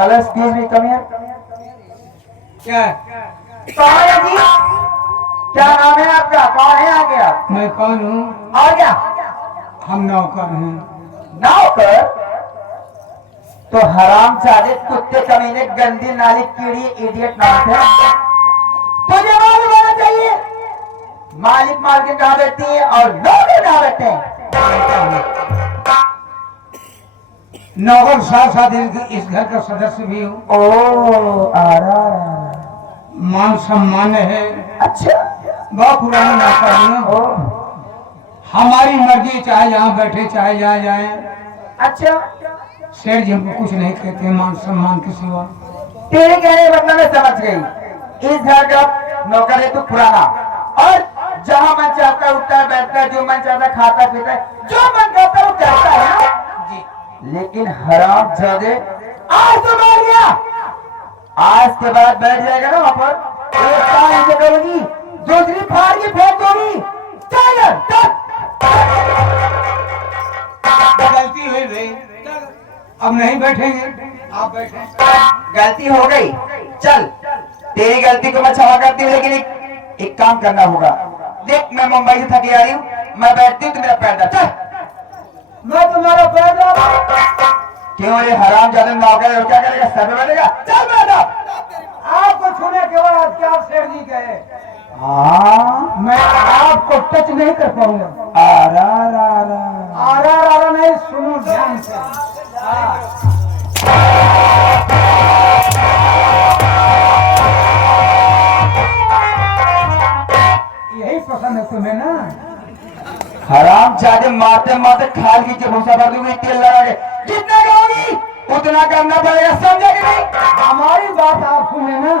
Hello excuse me come here. क्या? कौन है जी? क्या नाम है आपका? कौन है आगे आप? मैं कौन हूँ? और क्या? हम नौकर हैं। नौकर? तो हरामजादे कुत्ते कमीने गंदी नाली कीड़ी इडियट नाम है। तुझे मालूम होना चाहिए मालिक मालकिन कहाँ बैठती है और नौकर कहाँ बैठते हैं। नौकर साथ साथ इस घर का सदस्य भी हूँ। ओ आ रहा मान सम्मान है। अच्छा बहुत पुराना नौकर हूँ। हमारी मर्जी, चाहे यहाँ बैठे चाहे जहाँ जाए। अच्छा शेर जी हमको कुछ नहीं कहते मान सम्मान के सिवा। तेरे कहने मतलब मैं समझ गई। इस घर का नौकर है तू पुराना और जहाँ मन चाहता है उठता है बैठता है, जो मन चाहता है खाता पीता है, जो मन करता है वो करता है ना जी। लेकिन हरामजादे आज तो बैठ गया, आज के बाद बैठ जाएगा ना वहाँ पर एक काम ऐसे करोगी दूसरी फाड़ के फेंक दोगी। चल गलती हुई भाई, अब नहीं बैठेंगे, आप बैठे। गलती हो गई, चल तेरी गलती को मैं क्षमा करती हूँ, लेकिन एक काम करना होगा। देख मैं मुंबई से थकी आ रही हूँ, मैं बैठती हूँ, तू मेरा पैर दबा। चल मैं तुम्हारा पैर दबा। क्यों रे हरामजादे नौकर क्या करेगा, सर पे बैठेगा। चल बैठा। आपको छूने के बाद क्या आप शेर जी कहे? हाँ मैं आपको टच नहीं कर पाऊंगा। आरा आरा नहीं, सुनो ध्यान से। यही पसंद है तुम्हें ना? हरामजादे मारते मारते खाल की भूसा भर दूंगी तेल लगा के। जितना कहोगी उतना करना पड़ेगा, समझे कि नहीं? हमारी बात आप सुने ना,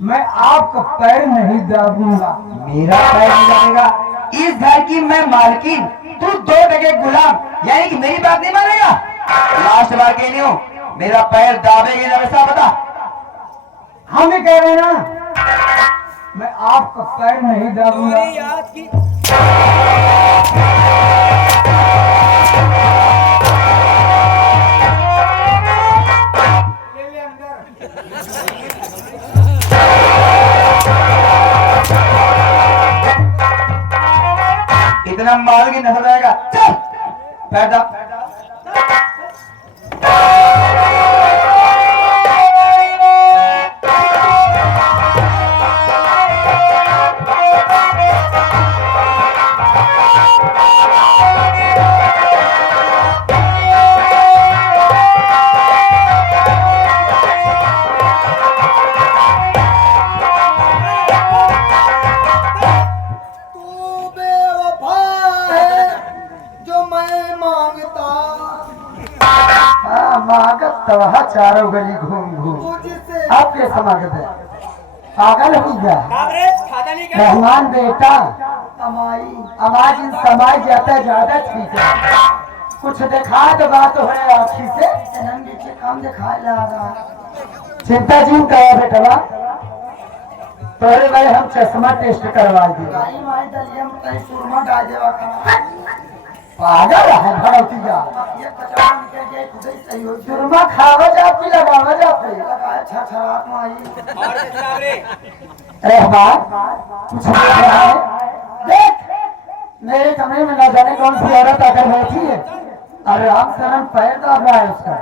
मैं आपका पैर नहीं दाबूंगा। मेरा पैर नहीं लगेगा। इस घर की मैं मालकिन, तू 2 टके गुलाम, यानी कि मेरी बात नहीं मानेगा। लास्ट बार कह रही हूँ, मेरा पैर दाबेगी ना वैसा बता। हम ही कह रहे हैं ना, मैं आपका पैर नहीं दाबूंगा। इतना मारोगी नजर रहेगा। चल पैर दाब। तवहा चारों गली घूम घूम आपके समागत है। पागल हो गया मेहमान बेटा, आवाज इन समाज जाता ज्यादा ठीक है। कुछ दिखा तो बात हो रहा आखी से काम दिखाए लगा। चिंता जी कहा बेटवा तोरे भाई हम चश्मा टेस्ट करवा दी। पागल है भड़ौती जा। सुरमा खावा जाती लगावा जाती। रहमान कुछ देख रहा है? देख मेरे कमरे में न जाने कौन सी औरत आकर बैठी है और राम शरण पैर दाब रहा है उसका।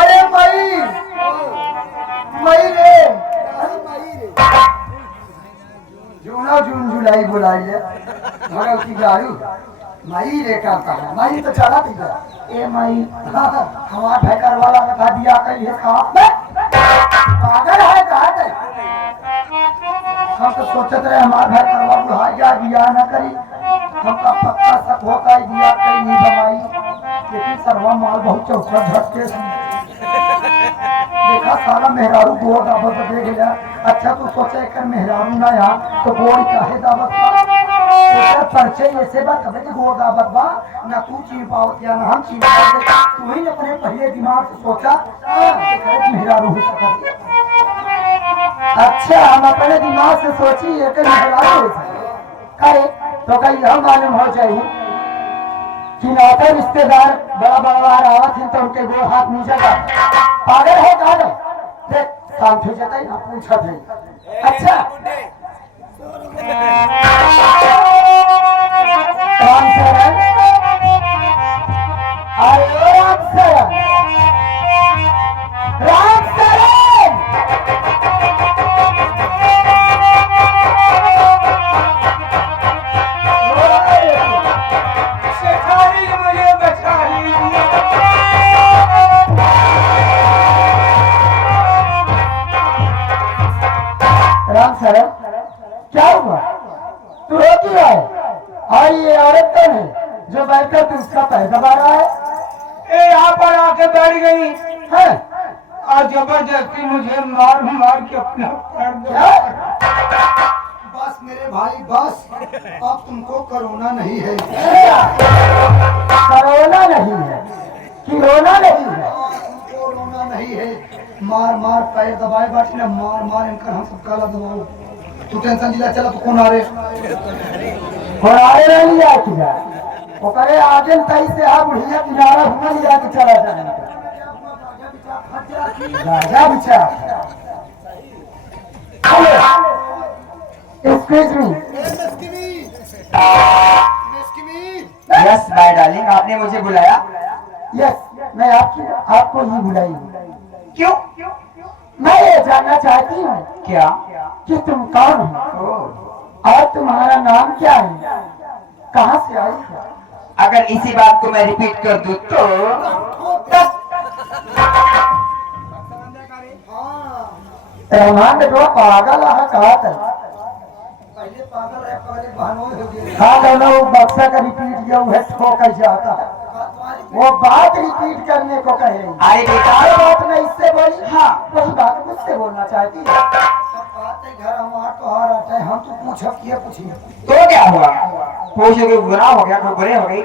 अरे मई मई रे जूना जून जुलाई बुलाई है भगवती गाड़ी मई रे का कहा मई तो चला थी ए मई हमारा ठेकर वाला बता दिया कहीं है पागल है कहा थे। हम तो सोचते रहे हमारा भाई करवा बुढ़ा जा दिया न करी, हमका पक्का शक होता ही दिया कहीं नहीं दवाई, लेकिन सर्वा माल बहुत चौकट झटके देखा सारा मेहरारू गोड़ दावत दे गया। अच्छा तू सोचे कर मेहरारू ना यहाँ तो गोड़ काहे दावत बा परिचय ऐसे बात कभी कि गोड़ दावत बा ना तू चीन पावत या ना हम चीन पावत। तू ही अपने पहले दिमाग से सोचा मेहरारू हो सकती। अच्छा हम अपने दिमाग से सोची एक मेहरारू हो सकती तो कहीं यह मालूम हो चाहिए कि नाता रिश्तेदार बड़ा बड़ा तो उनके गो हाथ नीचे का पागल है कहा देख शांत हो जाता है ना पूछत है अच्छा राम शरण अरे राम शरण राम शरण शेखारी मुझे बचा लीजिए। राम शरण क्या हुआ तू रो क्यों है और ये औरत कौन है जो बैठकर तू उसका पैर दबा रहा है ये यहाँ पर आके बैठ गई हैं? और जबरदस्ती मुझे मार मार के अपना पैर क्या दबा। बस मेरे भाई बस अब तुमको कोरोना नहीं है कोरोना नहीं है कि रोना नहीं है तुमको रोना नहीं है मार मार पैर दबाए बाटी ना मार मार इनका हम सब काला दबाओ तू टेंशन जिला चला तो कौन आ रे घोड़ाए नहीं लिया कि जा वो करे आगे तई से आ बुढ़िया किनारा हुआ लिया के चला जाए राजा बिचार hello excuse me yes my darling, आपने मुझे बुलाया? यस मैं आपको ही बुलाई क्यों? मैं ये जानना चाहती हूँ क्या? कि तुम कौन हो और तुम्हारा नाम क्या है कहाँ से आई हो अगर इसी बात को मैं रिपीट कर दूं तो रहमान बेटवा पागल है कहा था पहले पागल है पहले बहनों हो गए हाँ दोनों वो बक्सा का रिपीट किया हुआ ठोक जाता है वो बात रिपीट करने को कहे अरे बेटा, हर बात मैं इससे बोली हाँ। वही बात मुझसे बोलना चाहती है आते घर हमारा तो हार आता है हम तो पूछब किए पूछिए तो क्या हुआ? पूछोगे गुनाह हो गया, कोई बुरे हो गई?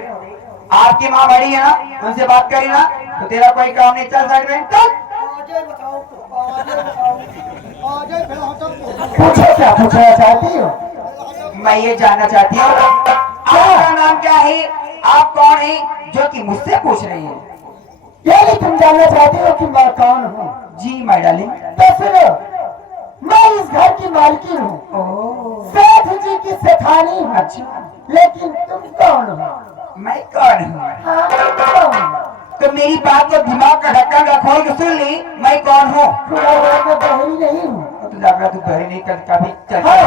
आपकी माँ बड़ी है ना, उनसे बात करी ना, तो तेरा कोई काम नहीं। चल साइड में चल। पूछो क्या पूछना चाहती हो मैं ये जानना चाहती हूँ आपका नाम क्या है, आप कौन है जो कि मुझसे पूछ रही है? ये भी तुम जानना चाहती हो कि मैं कौन हूँ जी माय डार्लिंग। तो सुनो मैं इस घर की मालकिन हूँ सेठ जी की सेठानी हूँ अच्छा, लेकिन तुम कौन हो मैं कौन हूँ? हाँ, तुम कौन हो तो मेरी बात को दिमाग का ढक्कन खोल के सुन ली, मैं कौन हूँ? खुदा हुआ मैं बहरी नहीं हूँ तो जाकर तू बहरी नहीं कर कभी चल हाँ।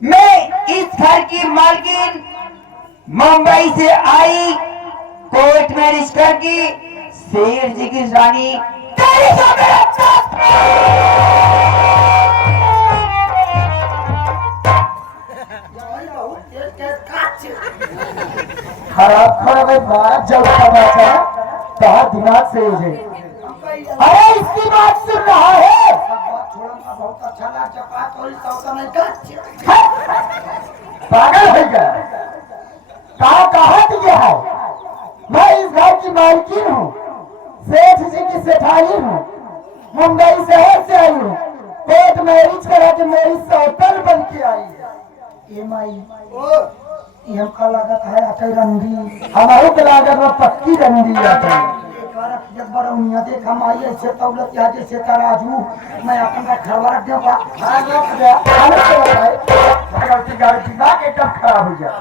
मैं इस घर की मालकिन मुंबई से आई कोर्ट मैरिज करके शेर जी की रानी तेरी से मेरा खराब खराब है बात जब समाचार कहा दिमाग से उठे अरे इसकी बात सुन रहा है बहुत अच्छा लगा चपात और सौता नहीं कर पागल हो गया कहा दिया है मैं इस घर की मालकिन हूँ सेठ जी की सेठानी हूँ मुंबई शहर से आई हूँ कोर्ट मैरिज करा के मेरी सौतन बन के आई है ये माई ये हमका लागत है अटई रंडी हमारे के लागत में पक्की रंडी अटई जब बरौनिया देख हम आई ऐसे तौलत या जैसे तराजू मैं अपन का खरवा रख दूंगा गाड़ी दिखा के कब खराब हो गया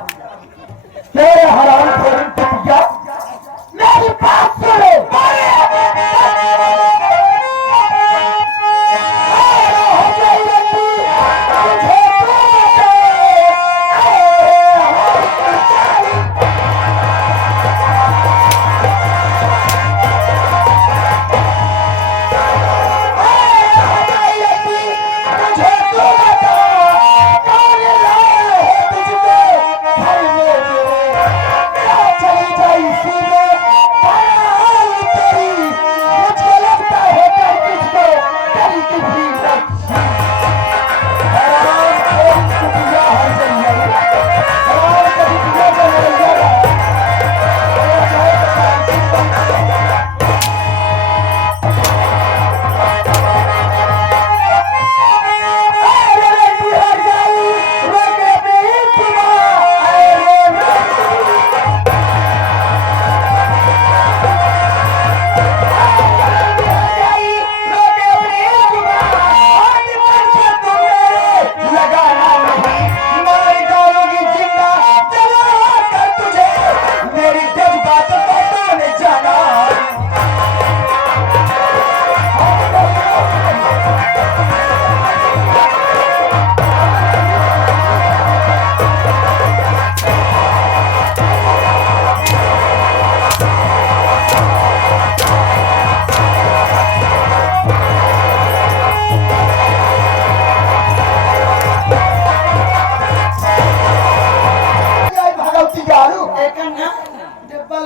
तेरे हराम खोरी कुतिया मेरी बात सुनो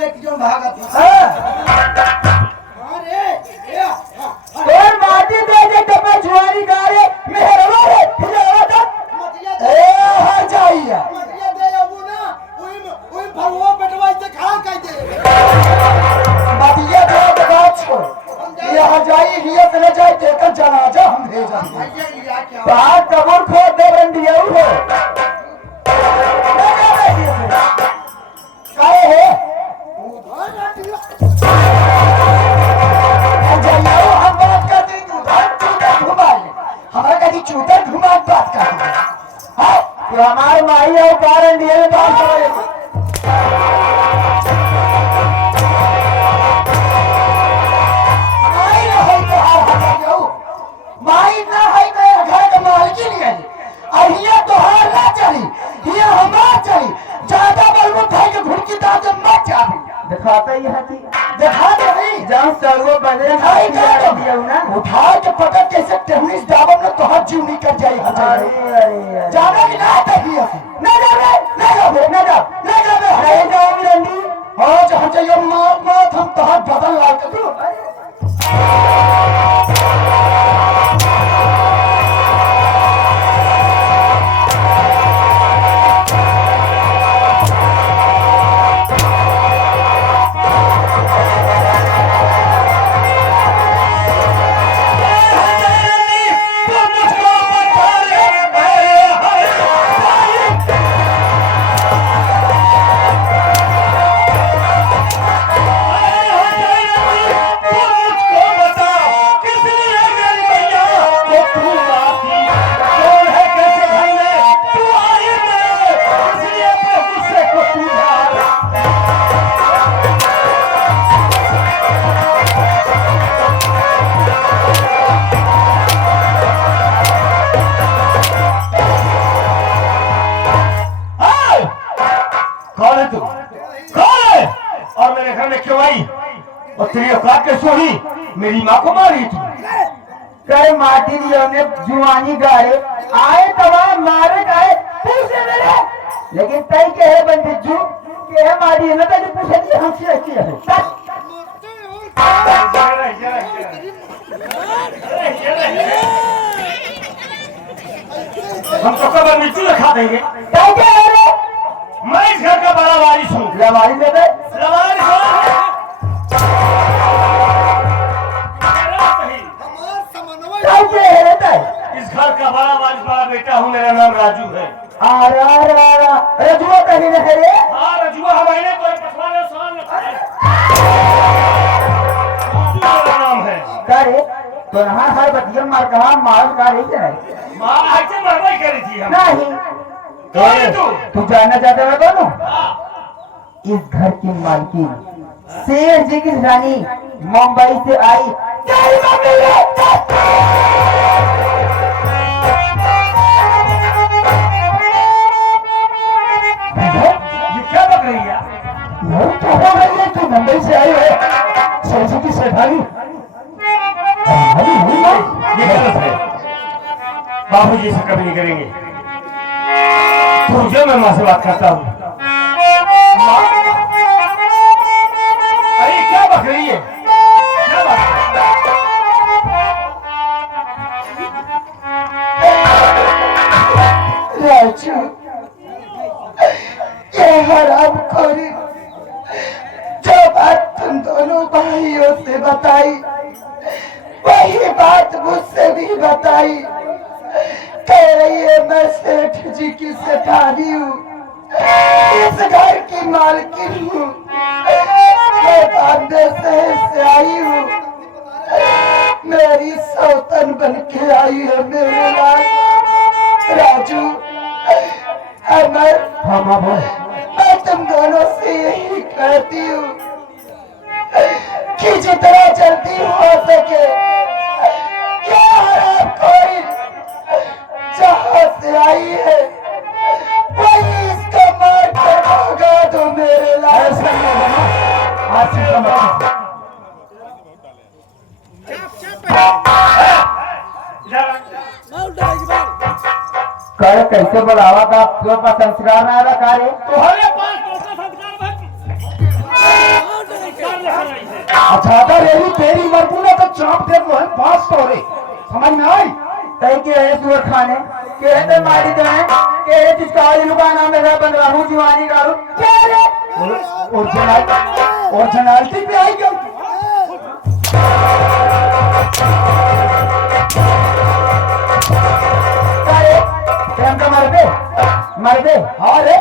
लेके जो भागत अरे और माटी दे दे डब्बा जुआरी गारे मेहरवा रे फिजावा तक मटिया ए हर जाइया मटिया दे आबू ना ओई भरवा पेटवा से खा कह दे मटिया दे बात छोड़ यहाँ जाई हिया से ले जाए देकर जनाजा हम भेजेंगे भैया लिया क्या बाहर कबूर खोद दे रंडिया हो काहे है जाइयो हम बात करते तू चूतर घुमा ले हमारा कभी चूतर घुमा बात करते हां तो हमार माई और कारण दिए में बात करे माई ना है तो हार जाइयो माई ना है मेरे घर का मालकिन है अहिया तो हार ना चली हिया हमार चली ज्यादा बलबू भाई के घुड़की दाद मत जाबी दिखाता ही हाथी दिखा दे भाई जहाँ सर्वो बने दिखाई दिया दे ना उठा के पटक कैसे टेनिस डाबम में तो हाथ जीव निकल जाई अरे अरे जाना कि ना तभी ना जावे ना जाबे ना जा ना जाबे नहीं जाओगी रंडी हाँ जहाँ चाहिए मात हम तो हाथ बदल ला के दो कौन है तू कौन है और मेरे घर में क्यों आई और तेरी औकात कैसे हुई मेरी माँ को मारी तू करे माटी दियो ने जुआनी गारे आए तवा मारे गए पूछे मेरे लेकिन तई के है बंदी जू के है मारी न तो पूछे कि हंसी अच्छी है हम तो कबर मिट्टी रखा देंगे तई के है रे मैं इस घर का बड़ा वारिस हूँ लवारी दे दे लवारिस हूँ हमार समन्वय तई के है रे तई इस घर का बड़ा वारिस बड़ा बेटा हूँ मेरा नाम राजू है अरे जुआ कहीं न है रे हाँ रजुआ हमारे कोई पछवाने सवाल न करे राजू मेरा नाम है करे तो यहाँ हर बतिया मार कहा मार का रही है माँ ऐसे मरवाई करी थी हम नहीं कौन है तू तू जानना चाहते हो कौन हूँ? हाँ। इस घर की मालकिन शेर जी की रानी मुंबई से आई तेरी मम्मी है। ये क्या बक रही है नहीं तो हो रही है तू मुंबई से आई है सरसों की सेठानी ये गलत है बाबूजी से कभी नहीं करेंगे तुझे मैं माँ से बात करता हूँ अरे क्या बक रही है क्या बात राजू ये हराम खोरी जो बात तुम दोनों भाइयों से बताई वही बात मुझसे भी बताई कह रही है मैं सेठ जी की सेठानी हूँ इस घर की मालकिन हूँ मैं बांधे शहर से आई हूँ मेरी सौतन बन के आई है मेरे लाल राजू अमर मैं तुम दोनों से यही कहती हूँ कि जितना जल्दी हो सके ये हराम खोरी जहाँ से आई है वही इसको मार कर भगा दो मेरे लाल कर कैसे बुलावा था तो संस्कार ना रखा रे तुम्हारे पास तो संस्कार ज्यादा रेली तेरी मरबू ना तो चाप दे वो है 500 रे समझ में आई तई के है सुअर खाने के है ते मारी तो है के है चिचकारी लुगाना में रह बन रहू जीवानी गारू क्या रे ओरिजिनलिटी पे आई गई काहे प्रेम का मर दे हाँ रे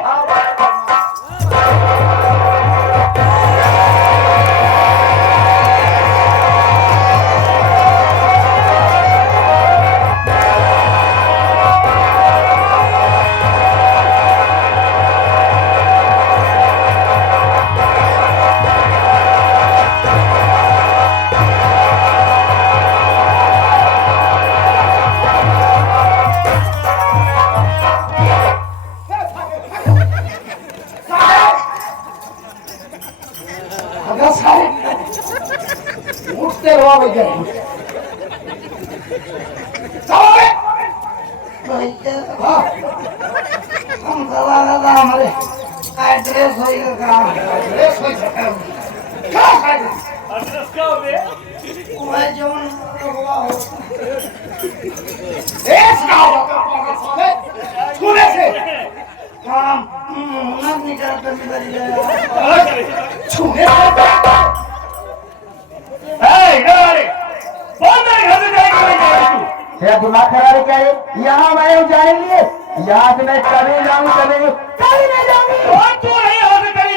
उठते रहो भैया हम दवा हमारे एड्रेस होइएगा एड्रेस हो सका क्या एड्रेस क्या होवे वो जोन हुआ हो एस का होगा सुने से काम मन निकल कर मिल छूने तेरा दिमाग खराब है क्या है यहाँ मैं हूँ जाने के लिए यहाँ से मैं कभी जाऊँ कभी नहीं जाऊँगी तू नहीं हो कभी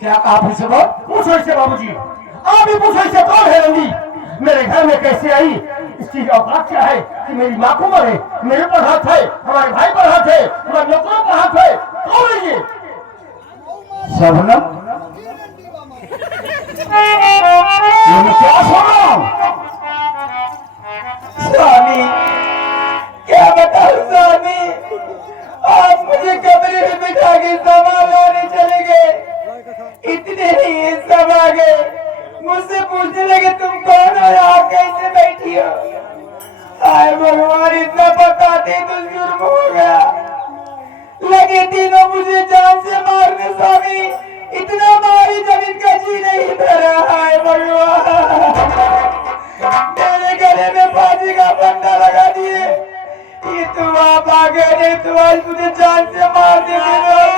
क्या आप इसे पूछो इससे बाबूजी आप ही पूछो इससे कौन है रंगी मेरे घर में कैसे आई इसकी औकात क्या है कि मेरी माँ को मरे मेरे पर हाथ है हमारे भाई पर हाथ है हमारे नौकरों पर हाथ है कौन है ये शबनम मैं क्या सुन रहा हूँ स्वामी क्या बताऊं स्वामी आप मुझे कमरे में बिठा के सामान लाने चले गए इतने ही ये सब आ गए मुझसे पूछने लगे तुम कौन हो आप कैसे बैठी हो हाय भगवान इतना बताते तो जुर्म हो गया लगे तीनों मुझे जान से मारने स्वामी इतना मारी जमीन का जी नहीं भरा हाय भगवान मेरे गले में फांसी का फंदा लगा दिए ये तुम आप आ गए नहीं तो आज मुझे जान से मार देते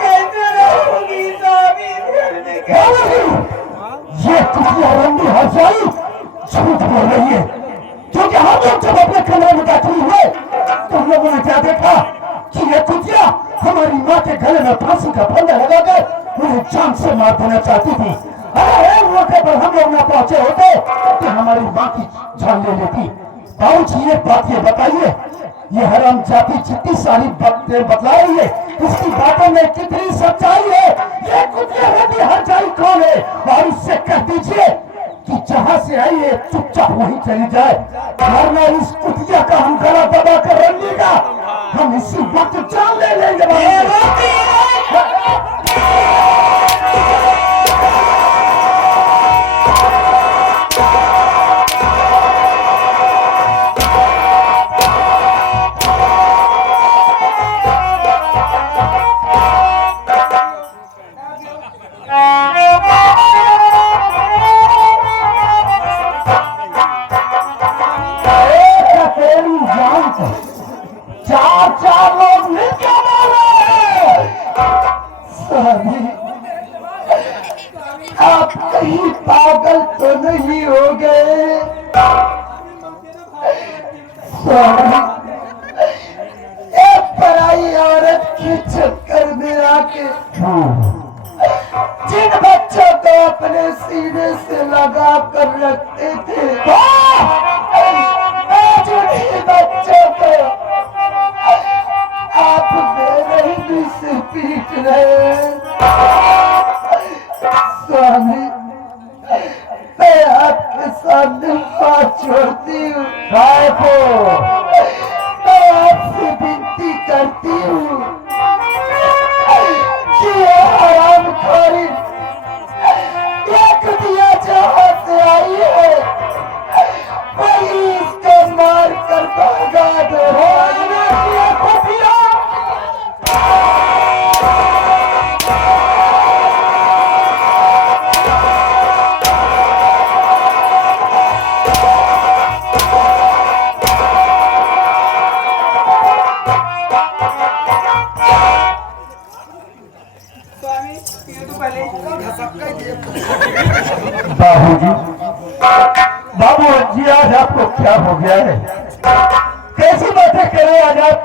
कैसे रहोगी स्वामी ये कुटिया रंगी हंसाई झूठ बोल रही है क्योंकि हम लोग जब अपने कमरे में बैठे हुए तुम लोगों ने क्या देखा कि ये कुटिया हमारी माँ के गले में फांसी का फंदा लगाकर उन्हें जान से मार देना चाहती थी अरे एक मौके पर हम लोग न पहुंचे होते तो हमारी माँ की जान ले लेती बाबूजी एक बात ये बताइए ये हराम जाति जितनी सारी बातें बतला रही है इसकी बातों में कितनी सच्चाई है ये कुतिया रंगी हंसाई कौन है और इससे कह दीजिए कि जहाँ से आई है चुपचाप वहीं चली जाए वरना इस कुतिया का हम गला दबा कर रख लेगा हम इसी वक्त जान ले लेंगे करती हूँ, मैं आपसे विनती करती हूँ कि ये हरामखोरी एक दिया जहाँ से आई है वही इसको मार कर भागा दो। बाबूजी, बाबूजी आज आपको क्या हो गया है? कैसी बातें करें आज आप?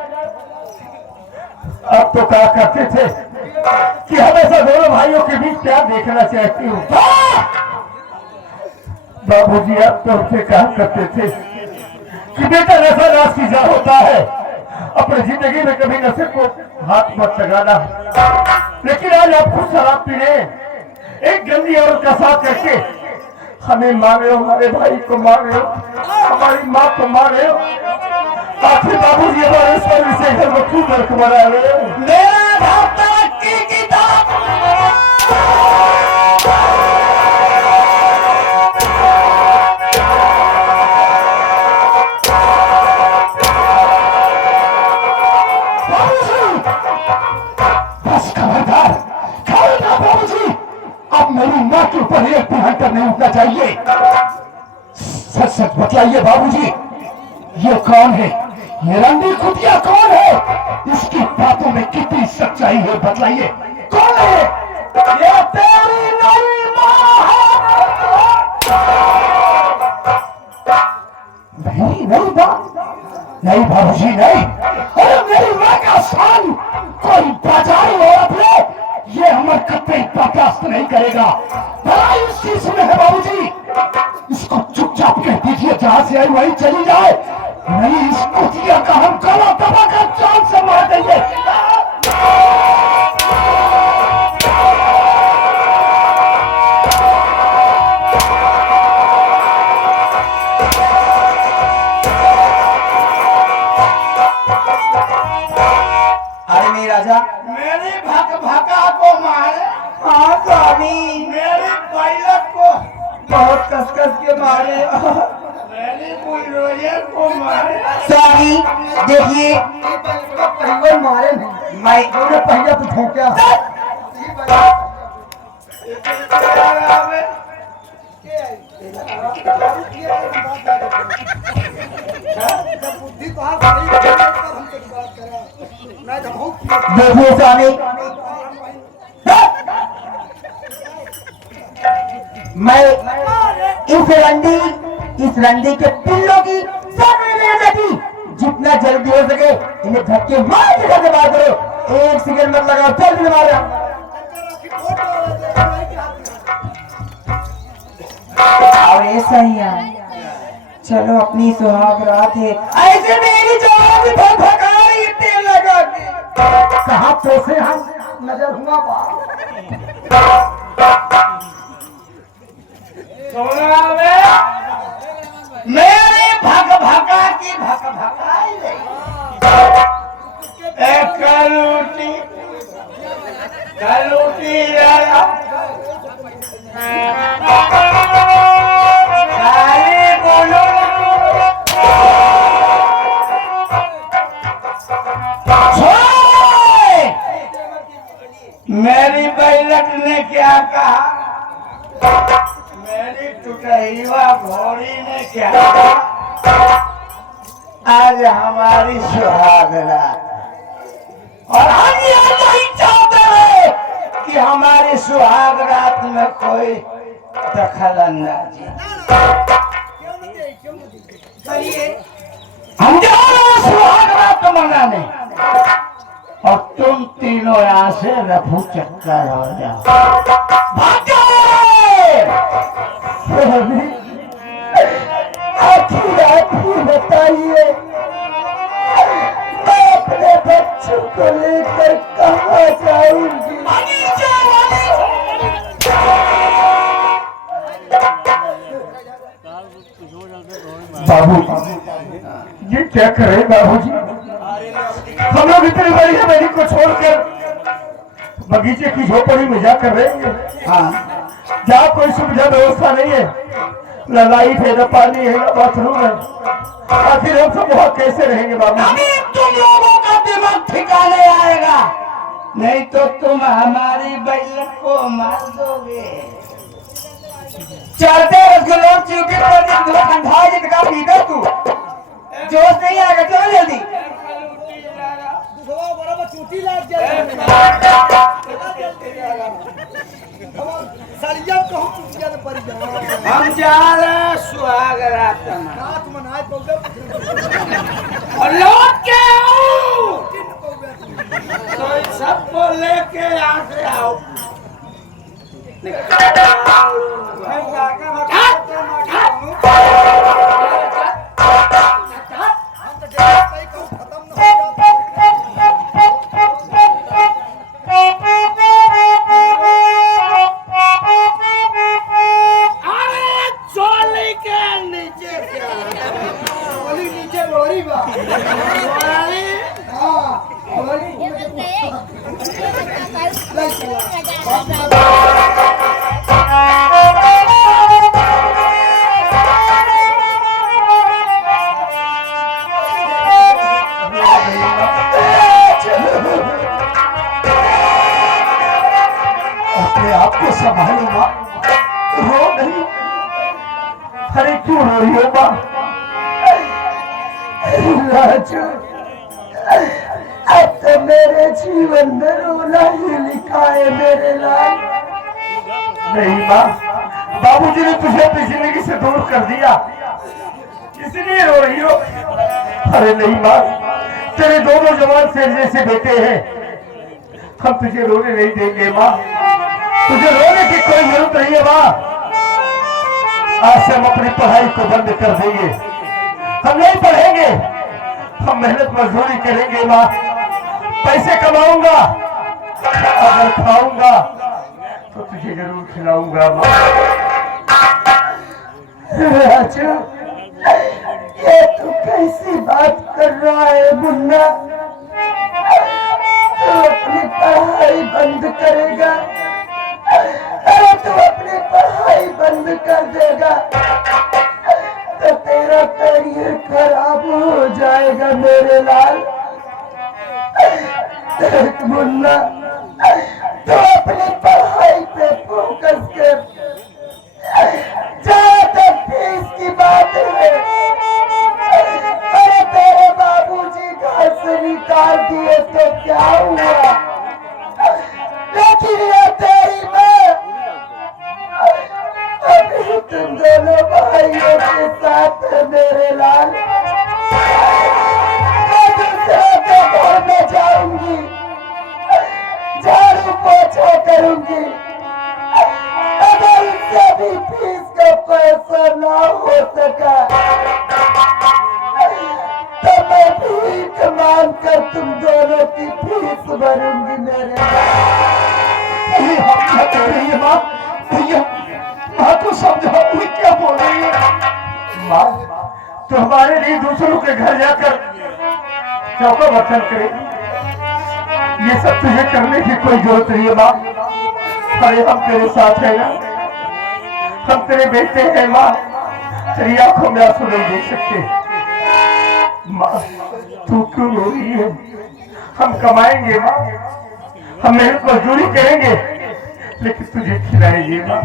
अब तो कहा करते थे कि हमेशा दोनों भाइयों के बीच प्यार देखना चाहती हूँ। बाबूजी आप तो हमसे कहा करते थे कि बेटा नशा नाश की जा होता है, अपनी जिंदगी में कभी नशे को हाथ मत लगाना। लेकिन आज आप खुद शराब पीने एक गंदी औरत का साथ करके हमें मारे हो, हमारे भाई को मारे हो, हमारी माँ को मारे हो। आखिर बाबूजी हमारे सर से घर में क्यों नरक बना रहे हो? मेरा धाम तरक्की की तरफ। बस खबरदार, खबरदार बाबूजी, अब मेरी माँ के ऊपर एक भी हंटर नहीं उठना चाहिए। सच सच बतलाइए बाबूजी, ये कौन है? ये रंडी कुतिया कौन है? इसकी बातों में कितनी सच्चाई है, बतलाइए कौन है? ये तेरी नई माँ है। मेरी नई माँ? नहीं बाबूजी नहीं। अरे मेरी माँ का शान कोई बाजारी औरत है, ये हमारे कतई बर्दाश्त नहीं करेगा। बड़ाई उस चीज में है बाबूजी, इसको चुपचाप कह दीजिए जहां से आई वहीं चली जाए, नहीं इस कुतिया का हम गला दबा कर जान से मार देंगे। अरे मेरी राजा, मेरी भका को मारे। हाँ स्वामी, मेरी पायलट को, बहुत कसकस के मारे। मेरी बुलडोजर को मारे। स्वामी देखिए, पहले मारे नहीं, मैं पहले तो ठोंका। बुद्धि तो आप सही हमसे बात करा, मैं देखिए स्वामी, मैं इस रंडी के पिल्लों की जितना जल्दी हो सके इन्हें धक्के मार के घर मार दो। एक सेकंड मत लगाओ, जल्दी मारो। और ऐसा ही है, चलो अपनी सुहाग रात है, ऐसे मेरी जवानी भगा रही है तेल लगा के। कहा तो से हम नजर हुआ मेरे भगा की भगाई एक कलूटी मेरी बैलट ने क्या कहा, मेरी टुटहिवा घोड़ी ने क्या कहा, आज हमारी सुहाग रात, और हम ये नहीं चाहते हैं कि हमारी सुहाग रात में कोई दखल अंदाजी। हम जा रहे हैं सुहाग रात मनाने, और तुम तीनों यहाँ से रफू चक्कर हो जाओ। आखिर बताइए, मैं अपने बच्चों को लेकर कहाँ जाऊंगी? बाबू ये क्या करे बाबूजी, हम लोग इतनी बड़ी हवेली को छोड़कर बगीचे की झोपड़ी में जाकर रहेंगे। हाँ जहाँ कोई सुविधा व्यवस्था नहीं है, न लाइट है, न पानी है, न बाथरूम है, आखिर हम सब वहाँ कैसे रहेंगे बाबू? अभी तुम लोगों का दिमाग ठिकाने आएगा, नहीं तो तुम हमारी बैल को मार दोगे। चलते उसके लोग चूके पर दो ठंडा जितका पीता तू जोश नहीं आएगा, चलो जल्दी। हम जा रहे हैं सुहाग रात और लौट के आओ तो सबको लेके यहाँ से आओ। अपने आप को संभालो माँ, रो नहीं। अरे क्यों रो रही हो माँ? राजू अब तो मेरे जीवन में रोना ही लिखा है मेरे लाल। नहीं माँ, बाबूजी ने तुझे अपनी जिंदगी से दूर कर दिया, इसलिए रो रही हो। अरे नहीं माँ, तेरे दोनों जवान शेर जैसे बेटे हैं, हम तुझे रोने नहीं देंगे माँ। तुझे रोने की कोई जरूरत नहीं है माँ। आज से हम अपनी पढ़ाई को बंद कर देंगे, हम नहीं पढ़ेंगे, हम मेहनत मजदूरी करेंगे माँ। पैसे कमाऊंगा, अगर खाऊंगा तो तुझे जरूर खिलाऊंगा माँ। राजू ये तू कैसी बात कर रहा है मुन्ना? तू अपनी पढ़ाई बंद करेगा? अरे तू अपनी पढ़ाई बंद कर देगा तो तेरा करियर खराब हो जाएगा मेरे लाल। देख मुन्ना, तू अपनी पढ़ाई पे फोकस कर। जहाँ तक फीस की बात है, अरे तेरे बाबूजी घर से निकाल दिए तो क्या हुआ, लेकिन ये तेरी माँ अभी तुम दोनों भाइयों के साथ है मेरे लाल। मैं दूसरों के घर में जाऊंगी, झाड़ू पोछा करूंगी, अगर उससे भी फीस का पैसा ना हो सका तो मैं भीख मांग कर तुम दोनों की फीस भरूंगी मेरे ये हम क्या कह रही है माँ? भैया माँ को समझाओ, ये क्या बोल रही है? माँ तो हमारे लिए दूसरों के घर जाकर चौका बर्तन करे, ये सब तुझे करने की कोई जरूरत नहीं है माँ। अरे हम तेरे साथ है ना, हम तेरे बेटे हैं माँ, तेरी आंखों में आंसू नहीं देख सकते। माँ तू क्यों रो रही है? हम कमाएंगे माँ, हम मेहनत मजदूरी करेंगे, लेकिन तुझे खिलाएंगे माँ।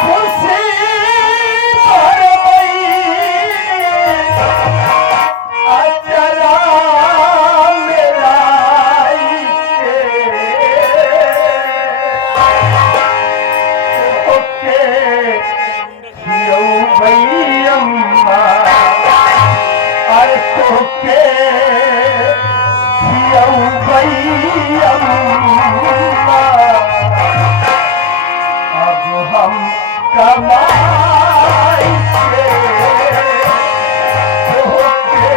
खुशी के अब हम कमाई के होके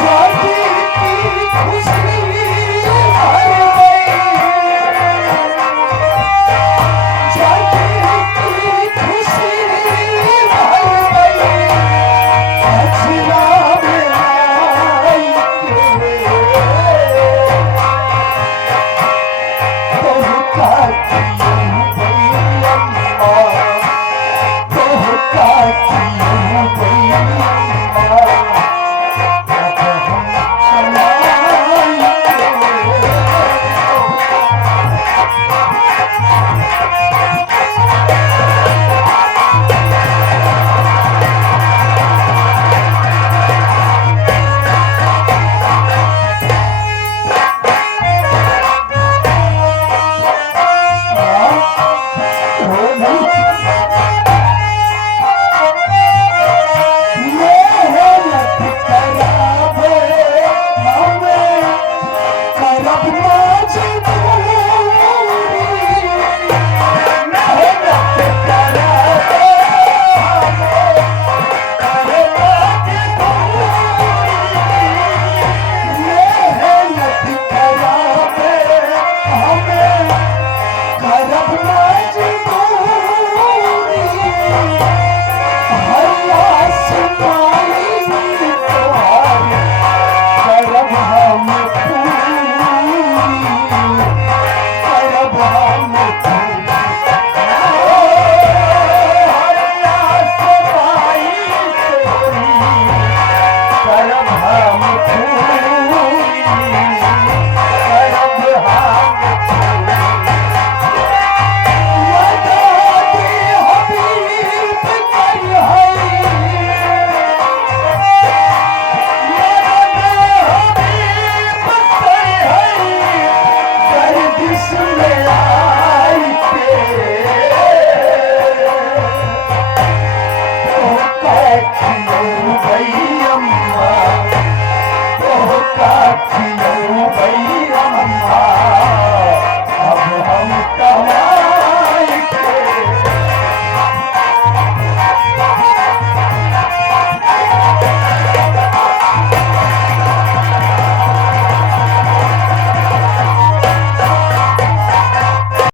शादी की खुशी हर शादी की खुशी हर अछला में आई के तोहका कियूं बैलम्मा तोहका कियूं बैलम्मा I'm